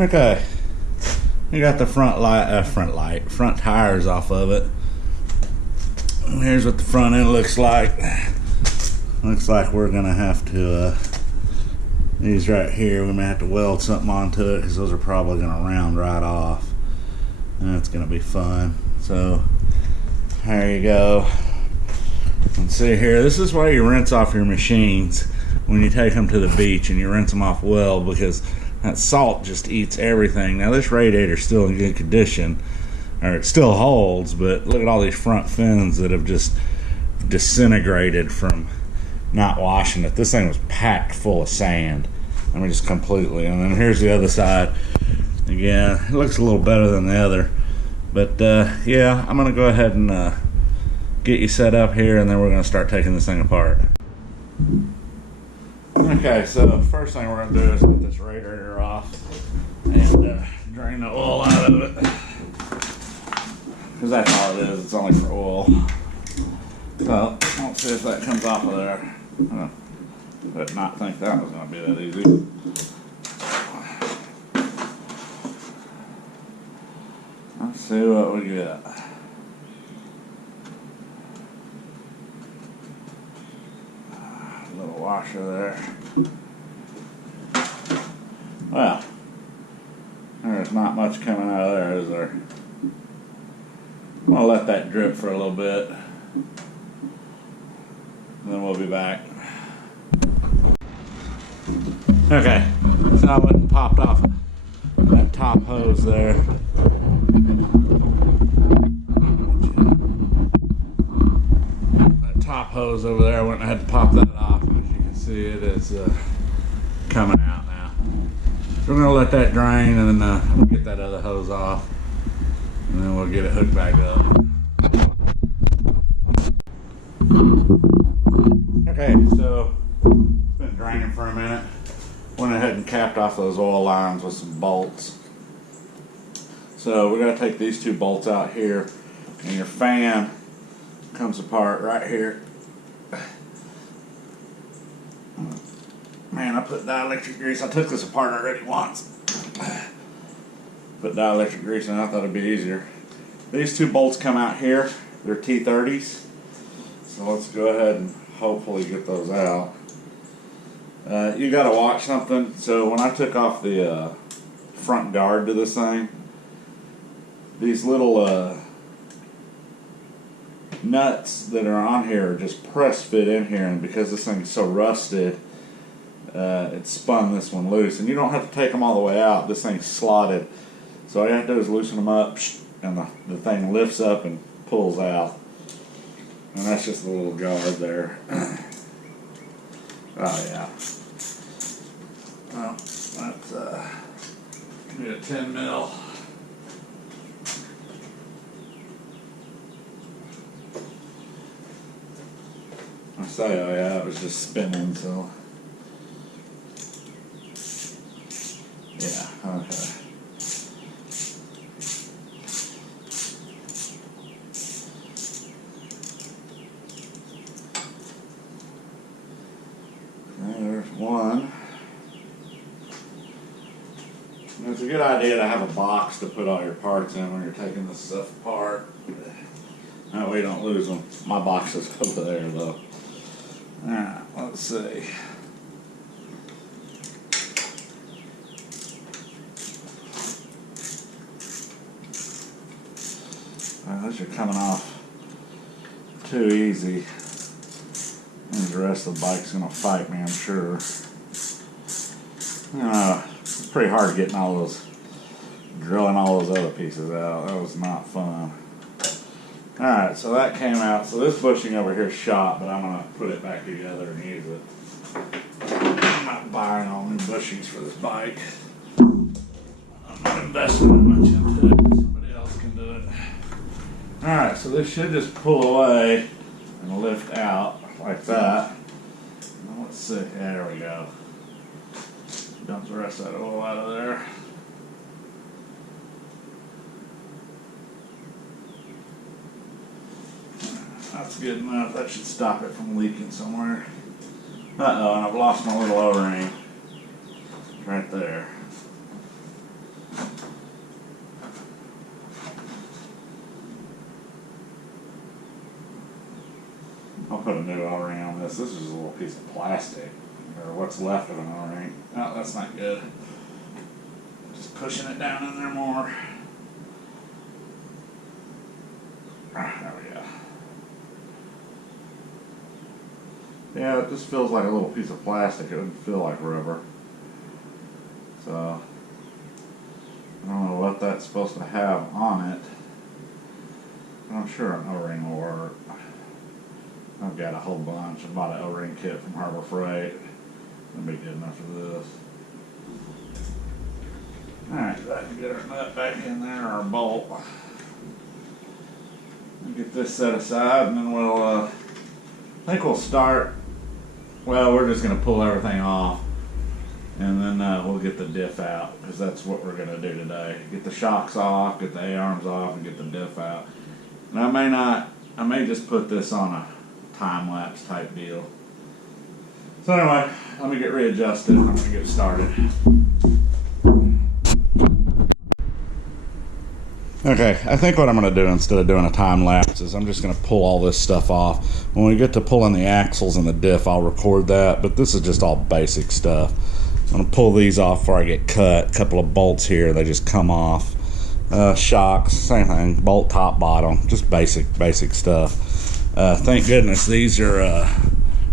Okay, we got the front tires off of it. And here's what the front end looks like. Looks like we're gonna have to these right here, we may have to weld something onto it because those are probably gonna round right off. And that's gonna be fun. So there you go. And see here, this is why you rinse off your machines when you take them to the beach, and you rinse them off well, because that salt just eats everything. Now this radiator's still in good condition, or it still holds, but look at all these front fins that have just disintegrated from not washing it. This thing was packed full of sand. I mean, just completely. And then here's the other side. Again, it looks a little better than the other. But yeah, I'm gonna go ahead and get you set up here, and then we're gonna start taking this thing apart. Okay, so first thing we're gonna do is get this radiator off and drain the oil out of it, because that's all it is. It's only for oil. So let's see if that comes off of there. I did not think that was going to be that easy. Let's see what we get. A little washer there. Well, there's not much coming out of there, is there? I'm going to let that drip for a little bit, and then we'll be back. Okay, so I went and popped off that top hose there. That top hose over there, I went and had to pop that off. And as you can see, it is coming out now. So we're going to let that drain, and then we'll get that other hose off, and then we'll get it hooked back up. Okay, so it's been draining for a minute. Went ahead and capped off those oil lines with some bolts. So we're going to take these two bolts out here, and your fan comes apart right here. Man, I put dielectric grease. I took this apart already once. Put dielectric grease in, I thought it'd be easier. These two bolts come out here. They're T30s. So let's go ahead and hopefully get those out. You got to watch something. So when I took off the front guard to this thing, these little nuts that are on here are just press fit in here, and because this thing is so rusted, it spun this one loose. And you don't have to take them all the way out. This thing's slotted, so all you have to do is loosen them up, and the thing lifts up and pulls out. And that's just a little guard there. Oh yeah. Well, that's be a 10 mil. I say, oh yeah, it was just spinning, so yeah, okay. There's one. It's a good idea to have a box to put all your parts in when you're taking this stuff apart. That way you don't lose them. My box is over there though. Alright, let's see. Well, those are coming off too easy. And the rest of the bike's going to fight me, I'm sure. It's pretty hard getting drilling all those other pieces out. That was not fun. Alright, so that came out. So this bushing over here is shot, but I'm going to put it back together and use it. I'm not buying all new bushings for this bike. I'm not investing that much into it. Somebody else can do it. Alright, so this should just pull away and lift out like that. Now let's see. There we go. Dump the rest of that oil out of there. That's good enough. That should stop it from leaking somewhere. Uh-oh, and I've lost my little O-ring. Right there. I'll put a new O-ring on this. This is a little piece of plastic, or what's left of an O-ring. Oh, that's not good. Just pushing it down in there more. There we go. Yeah, it just feels like a little piece of plastic. It doesn't feel like rubber. So, I don't know what that's supposed to have on it. But I'm sure an O-ring will work. I've got a whole bunch. I bought an O-ring kit from Harbor Freight. It'll be good enough for this. Alright, glad to get our nut back in there, our bolt. We'll get this set aside, and then we'll, I think we'll start, well, we're just going to pull everything off, and then we'll get the diff out, because that's what we're going to do today. Get the shocks off, get the A-arms off, and get the diff out. And I may just put this on a time-lapse type deal. So anyway, let me get readjusted, and I'm going to get started. Okay, I think what I'm going to do instead of doing a time lapse is I'm just going to pull all this stuff off. When we get to pulling the axles and the diff, I'll record that, but this is just all basic stuff. I'm going to pull these off before I get cut. A couple of bolts here, they just come off. Shocks, same thing, bolt top, bottom, just basic stuff. Thank goodness these are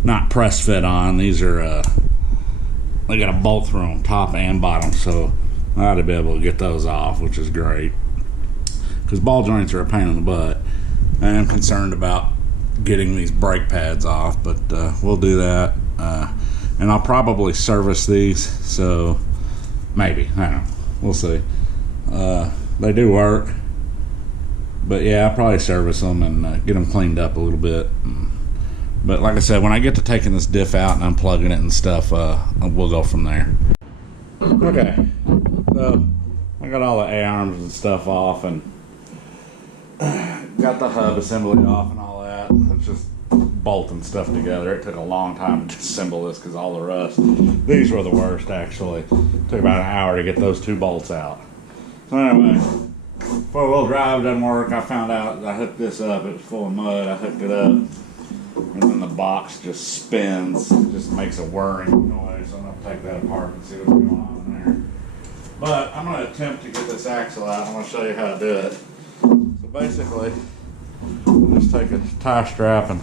not press fit on. These are, they got a bolt through them, top and bottom, so I ought to be able to get those off, which is great. Because ball joints are a pain in the butt. I am concerned about getting these brake pads off, but we'll do that. And I'll probably service these, so maybe, I don't know, we'll see. They do work, but yeah, I'll probably service them and get them cleaned up a little bit. But like I said, when I get to taking this diff out and unplugging it and stuff, we'll go from there. Okay, so I got all the A-arms and stuff off, and got the hub assembly off and all that. It's just bolting stuff together. It took a long time to assemble this because all the rust. These were the worst, actually. It took about an hour to get those two bolts out. So anyway, four-wheel drive doesn't work. I found out I hooked this up. It was full of mud. I hooked it up, and then the box just spins. It just makes a whirring noise. So I'm going to take that apart and see what's going on in there. But I'm going to attempt to get this axle out. I'm going to show you how to do it. So basically, just take a tie strap and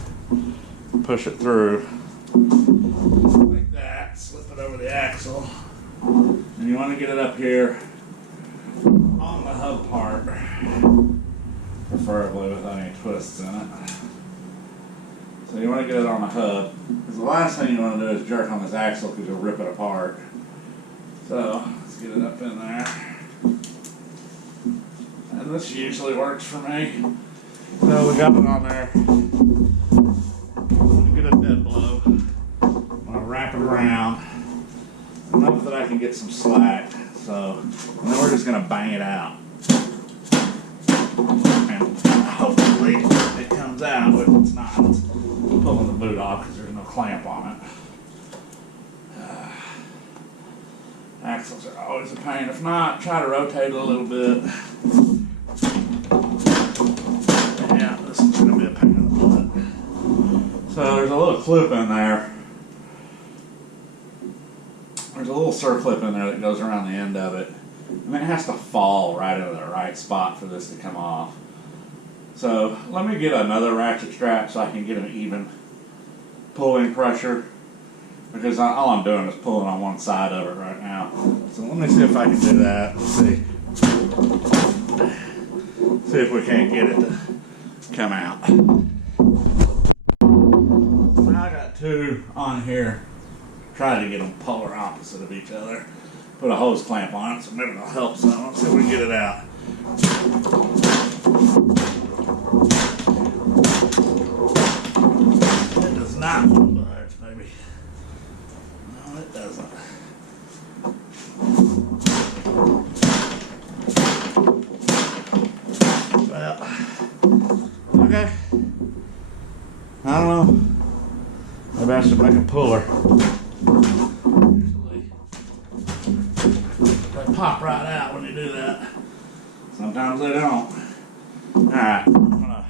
push it through like that, slip it over the axle, and you want to get it up here on the hub part, preferably without any twists in it. So you want to get it on the hub, because the last thing you want to do is jerk on this axle because you'll rip it apart. So let's get it up in there. And this usually works for me. So we got it on there. Get a dead blow. I'm going to wrap it around enough that I can get some slack. So, and then we're just going to bang it out. And hopefully it comes out, but it's not. I'm pulling the boot off because there's no clamp on it. Axles are always a pain. If not, try to rotate it a little bit. Yeah, this is going to be a pain in the butt. So there's a little clip in there. There's a little circlip in there that goes around the end of it. And it has to fall right into the right spot for this to come off. So let me get another ratchet strap so I can get an even pulling pressure. Because all I'm doing is pulling on one side of it right now. So let me see if I can do that. Let's see. See if we can't get it to come out. Now I got two on here. Try to get them polar opposite of each other. Put a hose clamp on it so maybe it'll help some. Let's see if we can get it out. It does not want to budge, baby. No, it doesn't. Well, okay. I don't know. Maybe I should make a puller. Usually, they pop right out when you do that. Sometimes they don't. Alright, I'm gonna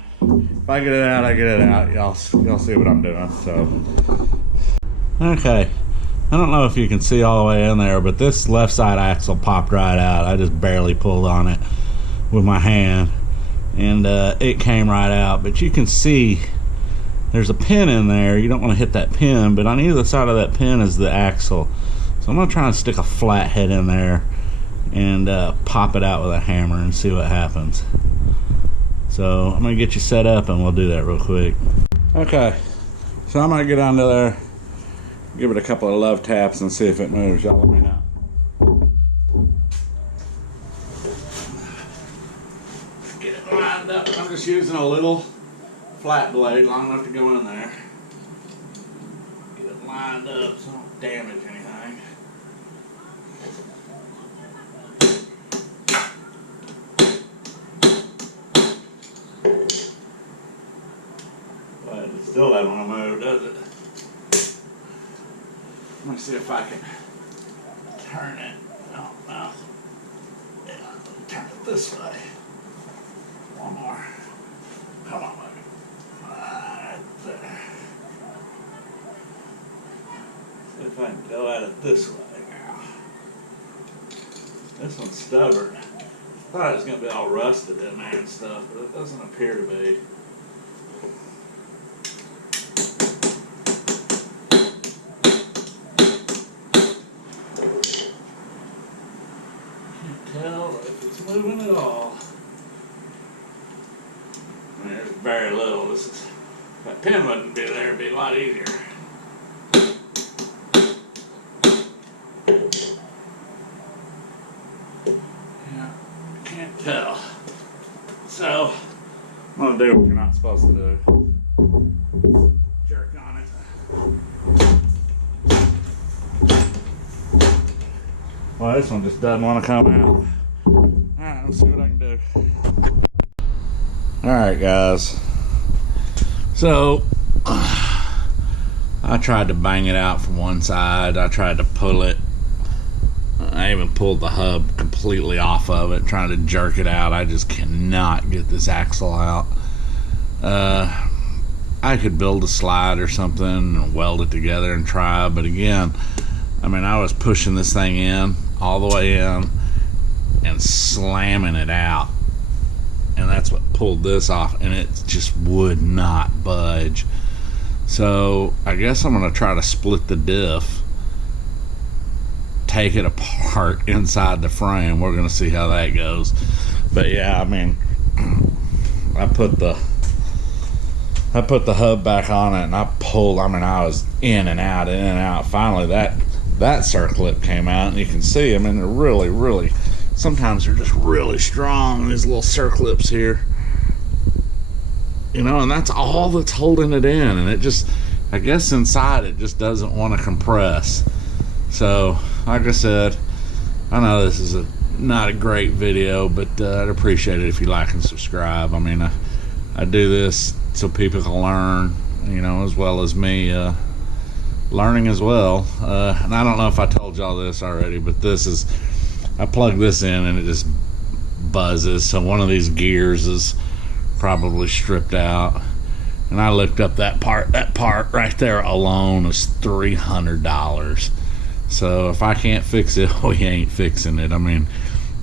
If I get it out, I get it out. Y'all see what I'm doing. So, okay. I don't know if you can see all the way in there, but this left side axle popped right out. I just barely pulled on it with my hand, and it came right out. But you can see there's a pin in there. You don't want to hit that pin, but on either side of that pin is the axle. So I'm going to try and stick a flathead in there and pop it out with a hammer and see what happens. So I'm going to get you set up and we'll do that real quick. Okay, so I'm going to get under there, give it a couple of love taps and see if it moves. Y'all let me know. Get it lined up. I'm just using a little flat blade long enough to go in there. Get it lined up so I don't damage anything. But it still doesn't want to move, does it? Let me see if I can turn it. Oh, no. Yeah, turn it this way. One more. Come on, baby. Right there. See if I can go at it this way now. This one's stubborn. I thought it was going to be all rusted in there and stuff, but it doesn't appear to be. Tell if it's moving at all. I mean, there's very little. This is, if that pin wouldn't be there, it'd be a lot easier. Yeah, can't tell. So, I'm gonna do what you're not supposed to do. Jerk on it. Well, this one just doesn't want to come out. Alright, let's see what I can do. Alright, guys. So, I tried to bang it out from one side. I tried to pull it. I even pulled the hub completely off of it, trying to jerk it out. I just cannot get this axle out. I could build a slide or something and weld it together and try, but again, I mean, I was pushing this thing in, all the way in, and slamming it out. And that's what pulled this off, and it just would not budge. So, I guess I'm going to try to split the diff, take it apart inside the frame. We're going to see how that goes. But yeah, I mean, I put the hub back on it, and I pulled, I mean, I was in and out. Finally, that circlip came out, and you can see, I mean, they're really, sometimes they're just really strong, these little circlips here. You know, and that's all that's holding it in, and it just, I guess inside it just doesn't want to compress. So, like I said, I know this is not a great video, but I'd appreciate it if you like and subscribe. I mean, I do this so people can learn, you know, as well as me learning as well. And I don't know if I told y'all this already, but this is, I plug this in and it just buzzes. So one of these gears is probably stripped out. And I looked up that part right there alone is $300. So if I can't fix it, we ain't fixing it. I mean,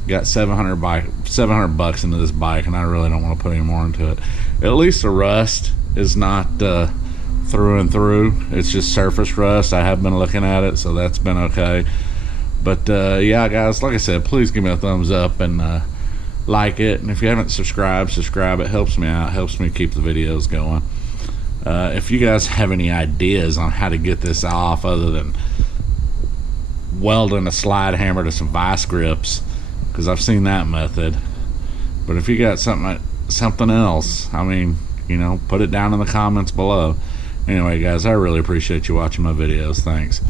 got $700 bucks into this bike, and I really don't want to put any more into it. At least the rust is not through and through. It's just surface rust. I have been looking at it, so that's been okay. But yeah, guys, like I said, please give me a thumbs up and like it. And if you haven't subscribed, subscribe. It helps me out, helps me keep the videos going. If you guys have any ideas on how to get this off other than welding a slide hammer to some vice grips, because I've seen that method, but if you got something else, I mean, you know, put it down in the comments below. Anyway, guys, I really appreciate you watching my videos. Thanks.